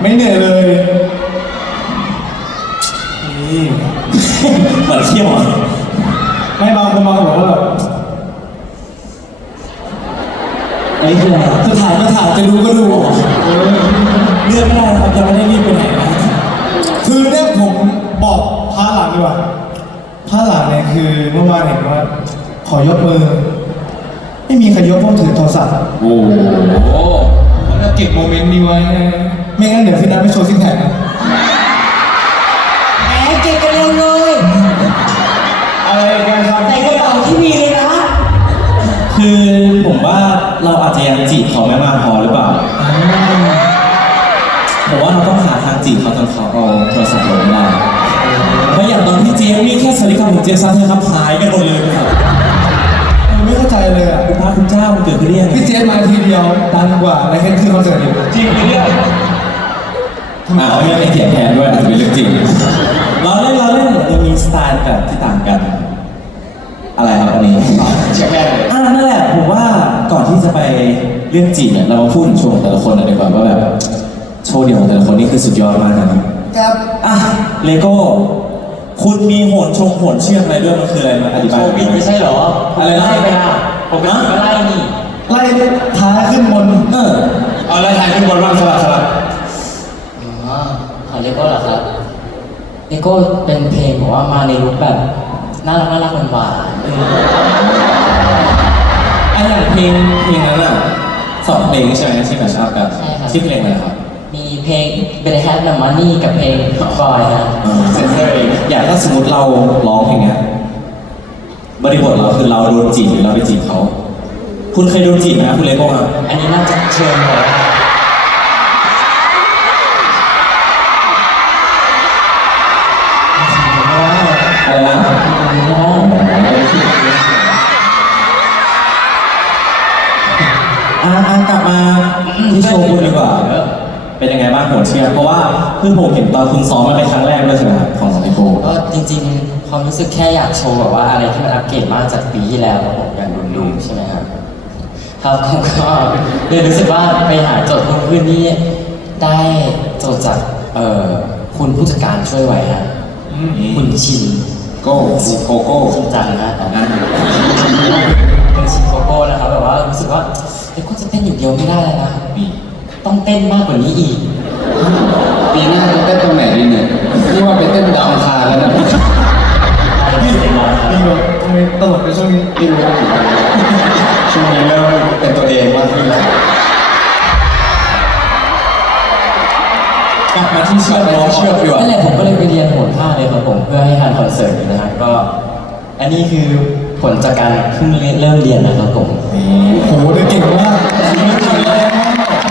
ไม่เหนื่อยเลยนี่เหมือนเที่ยวอะไม่บางคนบางคนบอกว่าแบบอันนี้คืออะไรครับจะถ่ายก็ถ่ายจะดูก็ดูเออเลือกไม่ได้นะครับยังไม่ได้รีบไปไหนนะคือเนี่ยผมบอกพาร์ทหลังดีกว่าพาร์ทหลังเนี่ยคือเมื่อวานเห็นว่า ขอยกมือ ไม่มีใครยกเพราะถือโทรศัพท์โอ้โหแล้วก็เก็บโมเมนต์นี้ไว้ ไม่งั้นเดี๋ยวพี่นัทไม่โชว์ซิกแพคนะแหมเก่งกันเร็วเลยอะไรกันครับใส่กระเป๋าที่มีเลยนะ คือผมว่าเราอาจจะยังจีบเขาไม่มากพอหรือเปล่าผมว่าเราต้องหาทางจีบเขาจนเขาเอาโทรศัพท์ลงไม่ได้เพราะอย่างตอนที่เจมมี่แค่สวัสดีครับผมเจมส์ซันเธอครับหายกันหมดเลยครับเออไม่เข้าใจเลยอะคุณพระคุณเจ้ามันเกิดขึ้นได้ยังไงพี่เจสมาทีเดียวดังกว่าและแค่ขึ้นคอนเสิร์ตอยู่จริงหรือเนี่ย อ่าเขายังไม่เถียงแทนด้วยอาจจะเป็นเรื่องจริงเราเล่นเราเล่นยังมีสไตล์แบบที่ต่างกัน อะไรครับอันนี้เช็คแรกเลยอ่านั่นแหละผมว่าก่อนที่จะไปเรื่องจีบเนี่ยเรามาพูดถึงโชว์ของแต่ละคนหน่อยดีกว่าว่าแบบโชว์เดี่ยวของแต่ละคนนี่คือสุดยอดมากนะครับครับอะเลโก้คุณมีโหนชงโหนเชือกอะไรด้วยมันคืออะไรมาอธิบายโควิดไม่ใช่เหรออะไรนะไล่ไปอะปกติก็ไล่นี่ไล่ท้าขึ้นบนเออเอาไล่ท้ายขึ้นบนบ้างสลับสลับอ๋อของ เลโก้เหรอครับเลโก้เป็นเพลงบอกว่ามาในรูปแบบน่ารักน่ารักหวานๆเออไอะอย่างเพลงเพลงนั้นอะสองเพลงใช่ไหมที่แบบชอบกันชื่อเพลงอะไรครับมีเพลง Better Have the Money กับเพลง Boy นะเซนเซอร์เองอยากถ้าสมมติเราร้องเพลงเนี้ยบริบทเราคือเราโดนจีบหรือเราไปจีบเขา คุณเคยโดนจีบไหมครับคุณเลโก้ครับ อันนี้น่าจะเชิญหน่ ที่โชว์คุณดีกว่าเป็นยังไงบ้างโหดเชียร์เพราะว่าคือผมเห็นตอนคุณซ้อมมาเป็นครั้งแรกด้วยใช่ไหมครับของเลโก้ก็จริงๆความรู้สึกแค่อยากโชว์แบบว่าอะไรที่มันอัปเกรดมากจากปีที่แล้วครับผมอย่างดุดูใช่ไหมครับครับผมก็เลยรู้สึกว่าไปหาโจทย์เพิ่มขึ้นนี่ได้โจทย์จากเอ่อคุณผู้จัดการช่วยไว้ฮะคุณชินโก้โกโก้ชินจังนะอ่าเป็นชินโกโก้นะครับแบบว่ารู้สึกว่า เฮ้ยก็จะเต้นอย่างเดียวไม่ได้แล้วนะต้องเต้นมากกว่านี้อีก ปีหน้าจะเต้นตรงไหนดีเนี่ยนี่ว่าไปเต้นดาวอังคารแล้วนะพี่ดีกว่าทำไมตลกในช่วงนี้ไม่รู้ว่าถึงช่วงนี้เริ่มเป็นตัวเองมากขึ้นแล้วกลับมาที่เชือกร้องเชือกดีกว่านั่นแหละผมก็เลยไปเรียนโหนท่าเลยครับผมเพื่อให้ทันคอนเสิร์ตนะฮะก็ อันนี้คือ ผลจากการเพิ่งเริ่มเรียนนะครับผมโหเด็กเก่งมาก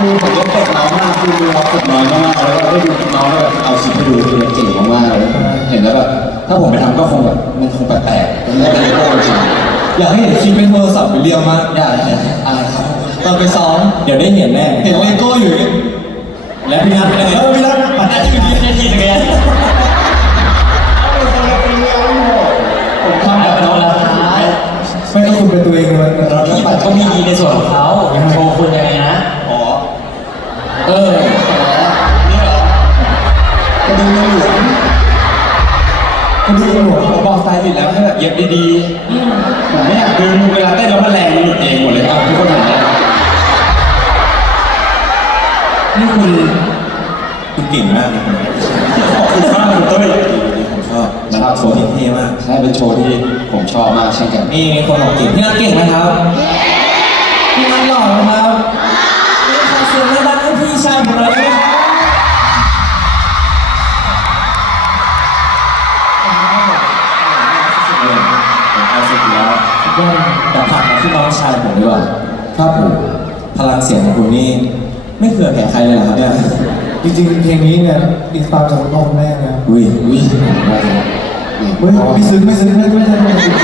คือผมจะฝึกน้องมากคือเราฝึกน้อยมากแล้วก็ได้ดูน้องแล้วแบบเอาสิ่งที่ดูคือเก่งมากๆเลยเห็นแล้วแบบถ้าผมไปทำก็คงแบบมันคงแปลกๆมันไม่เป็นเลโก้จริงอยากให้เห็นคลิปเป็นโทรศัพท์ไปเรียวมากอยากเห็นอายครับตอนไปซ้อมเดี๋ยวได้เห็นแน่เห็นเลโก้อยู่และพี่นัทเป็นยังไงเออพี่นัทปัดหน้าอยู่ดีแค่ทีจักรยานผมทำแบบน้น้อองแล้แล้ววท้าย ไม่ต้องคุณเป็นตัวเองเลยพี่บัตรก็มีดีในส่วนของเขาโชว์คุณยังไงนะอ๋อเออนี่เหรอกระดูกเหลืองกระดูกหลวงผมบอกสไตล์ผิดแล้วให้แบบเย็บดีๆผมไม่อยากดึงเวลาเต้นแล้วมันแรงมันหลุดเองหมดเลยครับทุกคนเห็นไหมนี่คุณคุณเก่งมากเลยคุณขอบคุณมากคุณเต้ยผม ชอบนะครับโชว์ที่เท่มากใช่เป็นโชว์ที่ผมชอบมากเช่นกันมีคนบอกเก่งพี่นัทเก่งไหมครับพี่นัทหล่อไหมครับมีขอเสียงดังๆให้พี่ชายผมหน่อยได้ไหมครับผมเอาสุดอยู่แล้วแต่ผลักมาที่น้องชายผมดีกว่าครับผมพลังเสียงของคุณนี่ไม่เผื่อแผ่ใครเลยเหรอครับเนี่ยจริงๆเพลงนี้เนี่ยอินสปายจากคุณพ่อคุณแม่นะอุ้ยอุ้ย เฮ้ยไม่ซึ้งไม่ซึ้งไม่ไม่ใช่ไม่ซึ้ง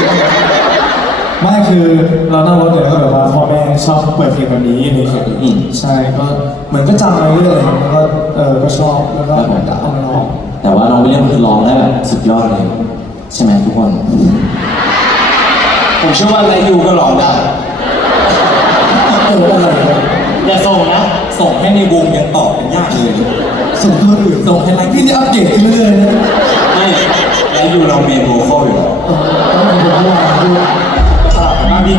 ไม่คือเรานั่งรถเนี่ยก็แบบว่าพ่อแม่ชอบเปิดเพลงแบบนี้นี่ครับอืมใช่ก็เหมือนก็จำมาเรื่อยๆแล้วก็เออก็ชอบแล้วก็ครับผมเอามาร้องแต่ว่าน้องวิลเลียมคือร้องได้แบบสุดยอดเลย ใช่ไหมทุกคนผมเชื่อว่าไรยูก็ร้องได้เอออะไรเนี่ยอย่าส่งนะ ส่งให้ในวงยังตอบเป็นยากเลย ส่งตัวอื่นส่งให้ไลค์พี่นี่อัปเดตขึ้นเรื่อยๆนะไม่ แล้วอยู่เราเมนโวคอลอยู่แล้วเออต้องเป็นคนที่ดูสลับกันบ้างพี่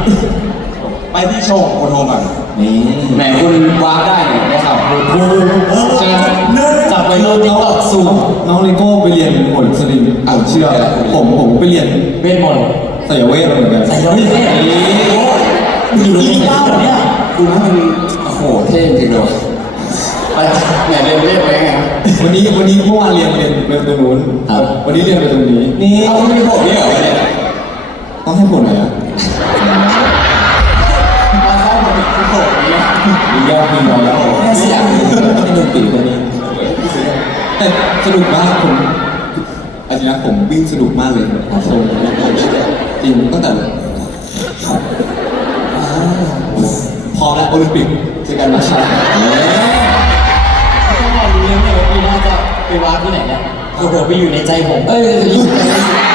ไปที่โชว์โคโทมันนี่แหมคุณวาร์ปได้เนี่ยได้ข่าวคุณใช่ไหมจับไปโลดติ๊กต็อกสูงน้องเลโก้ไปเรียนหมดสลิมผมเชื่อผมผมไปเรียนเวทมนต์สายเวทมาเหมือนกันใส่ยศเวทอยู่ที่เก้าเนี่ยคุณว่ามันโอ้โหเท่จริงเลยไปไหนเรียนเรียกไว้ไงครับวันนี้วันนี้เมื่อวานเรียนเรียนเรียนตรงนู้นครับวั นนี้เรียนไปตรงนี้นี่ เอาคุณมีผมนี่เหรอเนี่ยต้องให้ผลหน่อยอะมาเข้าผมเป็นคุณผมเนี่ยมียอดมีน้อยแล้วแม่เสียงให้ดนตรีตัวนี้แต่สนุกมากผมอาจริงนะผมวิ่งสนุกมากเลยครับผมจริงตั้งแต่พร้อมแล้วโอลิมปิกเจอกันนะครับต้องรอรู้เรื่องเลยว่าปีหน้าจะไปวาร์ปที่ไหนเนี่ย โอ้โหไปอยู่ในใจผม เอ้ยอยู่ใน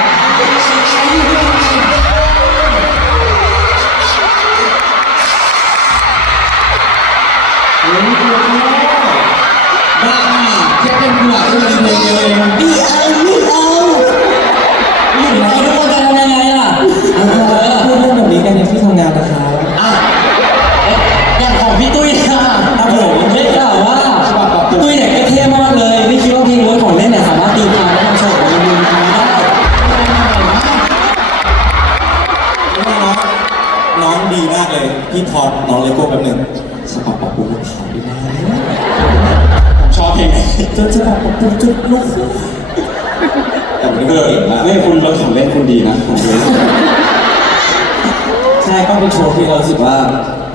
ที่เรารู้สึกว่า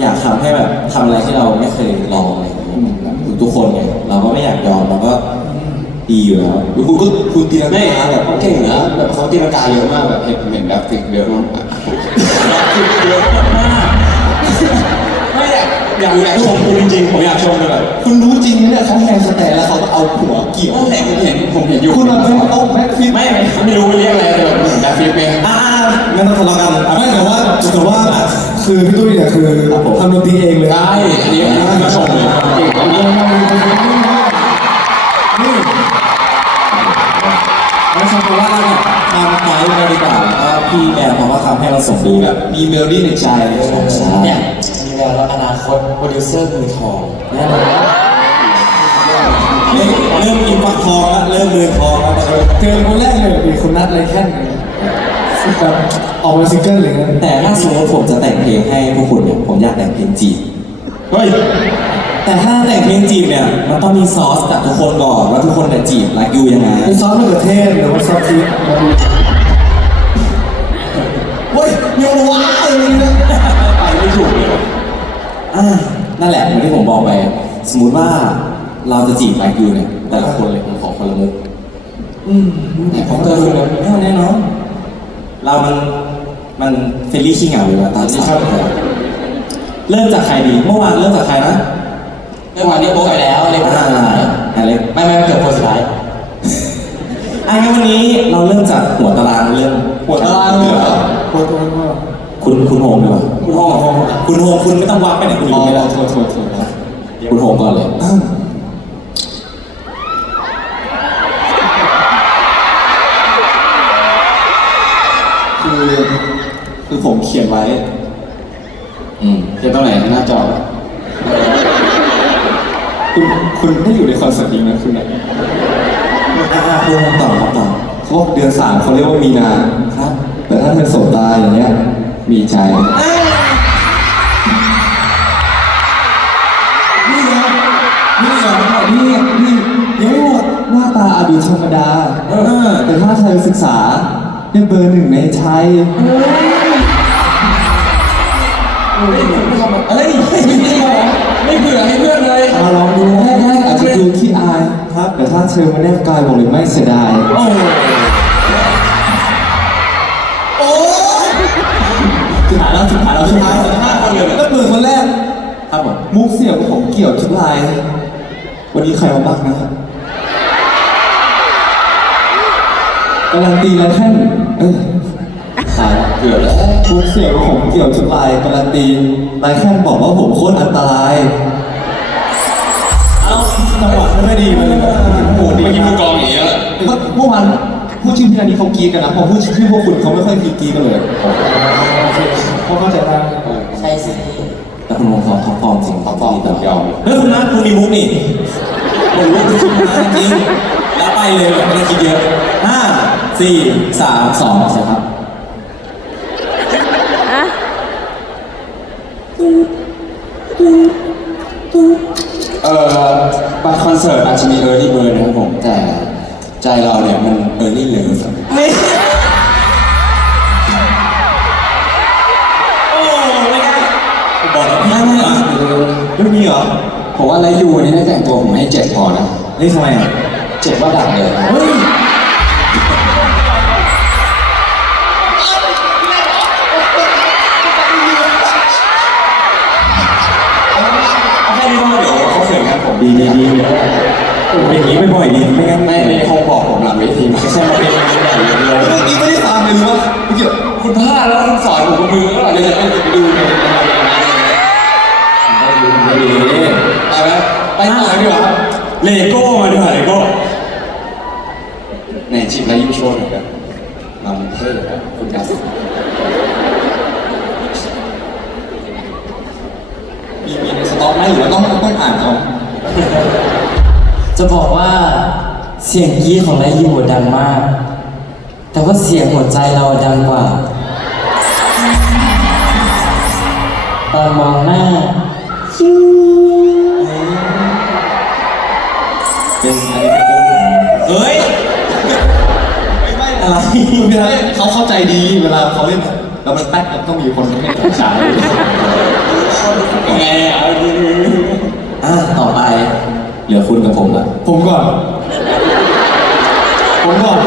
อยากทำให้แบบทำอะไรที่เราไม่เคยลองอะไรอย่างเงี้ยแบบทุกคนไงเราก็ไม่อยากยอมเราก็ดีอยู่แล้วคุณก็คุณตีลังกาแบบเขาเก่งนะแบบเขาตีลังกาเยอะมากแบบเห็นเห็นแบบฟิกเยอะมากเยอะมากไม่ อยากอยากอยากชมคุณจริงๆผมอยากชมเลยแบบคุณรู้จริงนะเนี่ยเขาแทงสแตนแล้วเขาก็เอาหัวเกี่ยวนั่นแหละผมเห็นผมเห็นอยู่คุณเอาไปโต๊ะแม็กฟิตไม่ไม่ไม่รู้เรียกอะไรแต่แบบเหมือนแบบฟิกไงอ่าไม่ต้องทะเลาะกันไม่แต่ว่าแต่ว่าคือพี่ตุ้ยเนี่ยคือทำดนตรีเองเลยใช่อันนี้อันนี้ชมเลยเก่งอันนี้แล้วชมว่าเราเนี่ยทำไม้เราดีกว่าแล้วก็พี่แบร์เขาก็ทำให้เราสมบูรณ์แบบมีเมโลดี้ในใจใช่เนี่ย มีแววแล้วอนาคตโปรดิวเซอร์มือทองแน่นอนเริ่มเริ่มกินฟักทองแล้วเริ่มมือทองแล้วเจอคนแรกเลยมีคนนัดอะไรแค่นแบบออกมาซิงเกิลเลยนะแต่ถ้าสมมติผมจะแต่งเพลงให้พวกคุณเนี่ยผมอยากแต่งเพลงจีบเฮ้ยแต่ถ้าแต่งเพลงจีบเนี่ยมันต้องมีซอสจากทุกคนก่อนว่าทุกคนเนี่ยจีบรักยูยังไงเป็นซอสมะเขือเทศหรือว่าซอสพริกเฮ้ยโยนว้าวเลยนะไปไม่ถูกเลย อ่านั่นแหละเหมือนที่ผมบอกไป สมมุติว่าเราจะจีบรักยูเนี่ยแต่ละคนเลยผมขอคนละมุกอืมแต่ของเธอคือแบบไม่เอาแน่นอนเรามันมันเฟรนลี่ขี้เหงาอยู่แล้วตามสายเริ่มจากใครดีเมื่อวานเริ่มจากใครนะเรื่องวันนี้โป๊ไปแล้วเล็กอ่าสุดท้ายอเล็กไม่ไม่ไม่เกิดคนสุดท้ายอะงั้นวันนี้เราเริ่มจากหัวตารางเริ่มปวดตารางเลยเหรอปวดตัวมาก คุณคุณโฮมดีกว่าคุณห้องห้องคุณโฮมคุณไม่ต้องวักไปไหนคุณออ๋ยู่อนี่แหละโทษโทษโทษคุณโฮมก่อนเลยคือคือผมเขียนไว้อืมเขียนตรงไหนหน้าจอคุณคุณได้อยู่ในคอนเสิร์ตจริงนะคุณเนี่ยอ่าอ่าคุณโฮมต่อครับต่อเขาบอกเดือนสามเขาเรียกว่ามีนาครับ แต่ถ้าเป็นโสดตายอย่างเงี้ย มีใจนี่ไงนี่ไงนี่นี่ยังไม่หมดหน้าตาอาจดูธรรมดา เออแต่ถ้าเธอศึกษาเป็นเบอร์หนึ่งในไทยเอ้ยไม่ได้หรอไม่เผื่อให้เพื่อนเลยมาลองดูแรกๆอาจจะดูขี้อายครับ แต่ถ้าเธอมาแนบกายบอกเลยไม่เสียดาย โอ้ แล้วสุดท้ายแล้วสุดท้ายสุดท้ายคนเลยแล้วเปิดคนแรก ครับผมมุกเสี่ยวของผมเกี่ยวทุกลาย วันนี้ใครมาบ้างนะครับการันตีแล้วแท่นเอ้ยตายแล้วเผื่อแล้วมุกเสี่ยวของผมเกี่ยวทุกลายการันตีนายแท่นบอกว่าผมโคตรอันตรายจังหวะไม่ค่อยดีเลยโอ้โหเมื่อกี้มือกลองอย่างเงี้ยเมื่อวานพูดชื่อพี่นันนี่เขากรีดกันนะพอพูดชื่อพวกคุณเขาไม่ค่อยกรีดกันเลย โอเคพอเข้าใจได้ใช่สิแต่คุณวงฟอร์มท็อปฟอร์มจริงท็อปฟอร์มผมยอมเฮ้ยคุณนัทคุณมีมุกนี่ผมรู้คุณมาจริงแล้วไปเลยแบบไม่ต้องคิดเยอะห้าสี่สามสองใช่ครับเอ่อบัตรคอนเสิร์ตอาจจะมี early bird นะครับผม แต่ใจเราเนี่ยมัน early love ครั บอกแล้วพี่ไม่ไม่มีเหรอผมว่าไรยูนี่ได้แต่งตัวผมให้เจ็ดพอนะนี่ทำไมอะเจ็ดว่าดังเลยเฮ้ยเอาแค่นี้ก็เดี๋ยวเขาเขินกันผมดีดีดีเป็นอย่างนี้บ่อยๆดีไม่งั้นไม่ไม่คงบอกผมหลังเวทีไม่ใช่มาเป็นอย่างนี้ใหญ่เลยเมื่อกี้ไม่ได้ตามเลยรู้ว่าเมื่อกี้คุณพลาดแล้วคุณสอนผมกับมือ ต่อดีกว่าเลโก้มาดีกว่าเลโก้ไหนจิบไรยูโชว์หน่อยครับมามันเท่ครับคุณกัสมีมีในสต็อกไหมหรือว่าต้องต้องอ่านเอาจะบอกว่าเสียงกรีดของไรยูดังมาก แต่ว่าเสียงหัวใจเราดังกว่า ไม่เขาเข้าใจดีเวลาเขาเล่นแล้วมันแป๊กมันต้องมีคนที่เป็นสายยังไงอะอะต่อไป เหลือคุณกับผมละผมก่อน ผมก่อน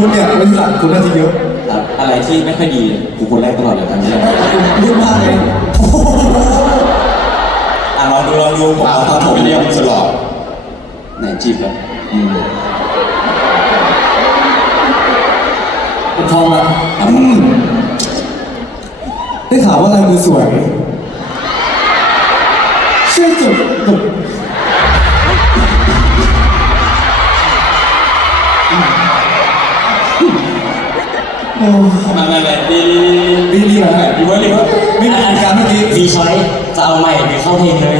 คุณเนี่ยบริษัทคุณน่าจะเยอะครับอะไรที่ไม่ค่อยดีกูคนแรกตลอดเลยทั้งนี้คุณพูดมากเลยอะลองดูลองดูผมเอาเอาถ้าทำผผมมเรีเรียยกกมันสลอดไหนจีบแล้วอืม ผมพร้อมแล้วอืมได้ข่าวว่าลายมือสวยช่วยจดจดโอ้มามาแบบดีดีดีนะดีเว้ยดีเว้ยไม่มีการเมื่อกี้มีช้อยจะเอาใหม่หรือเข้าเพลงเลย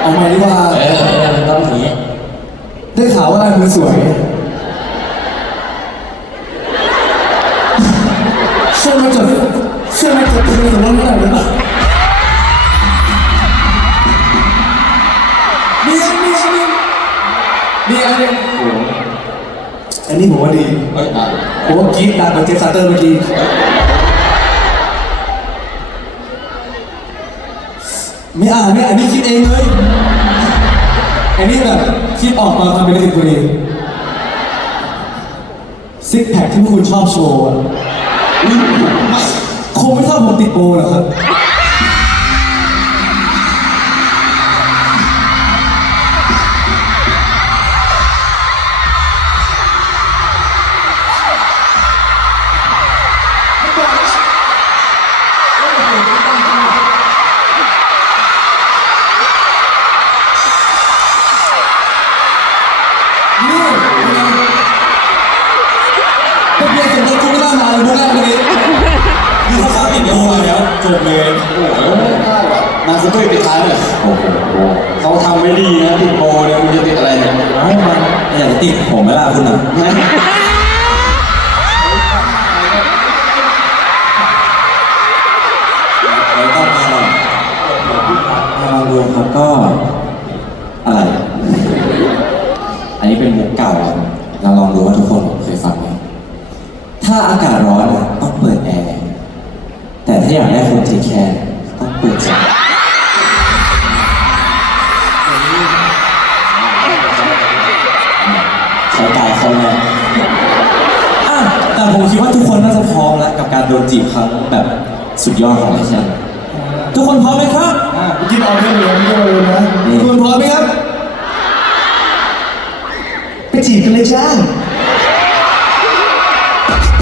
เอาใหม่ดีกว่าเออเออต้องอย่างนี้ได้ข่าวว่าลายมือสวยช่วยมาจดช่ วยมาจดทะเบียนสมรสให้หน่อยได้ปะมีอันมีอันมีมีอันหนึงอันนี้ผมว่าดีเฮ้ยอะผมว่ากรี๊ดดังกว่าเจฟซาเตอร์เมื่อกี้ไม่อ่านไม่ยอ่านนี่คิดเองเลย อันนี้แบบคิดออกมาทำเป็นลิขิตตัวเองซิกแพคที่พวกคุณชอบโชว์อะ คงไม่เท่าผมติดโบหรอกครับ โอ้โหได้ว่ะมาสเตอร์ปิดท้ายเลยโอ้โหเขาทำไม่ดีนะติดโบเนี่ยคุณจะติดอะไรเนี่ยไม่มันอยากจะติดผมไหมล่ะคุณอะแล้วก็มาลองมาลองดูครับก็อะไร อันนี้เป็นมุกเก่าอะเราลองดูว่าทุกคนเคยฟังไหมถ้าอากาศร้อนอะต้องเปิดแอร์แต่ถ้าอยากได้คนเทคแคร์ ต้องเปิดแอร์ใช้กายเขาแรกอะแต่ผมคิดว่าทุกคนน่าจะพร้อมแล้วกับการโดนจีบครั้งแบบสุดยอดของไอเชนทุกคนพร้อมไหมครับอะเมื่อกี้เอาเรื่องเร็วเรื่องเร็วนะนี่คุณพร้อมไหมครับ ไปจีบกันเลยจ้า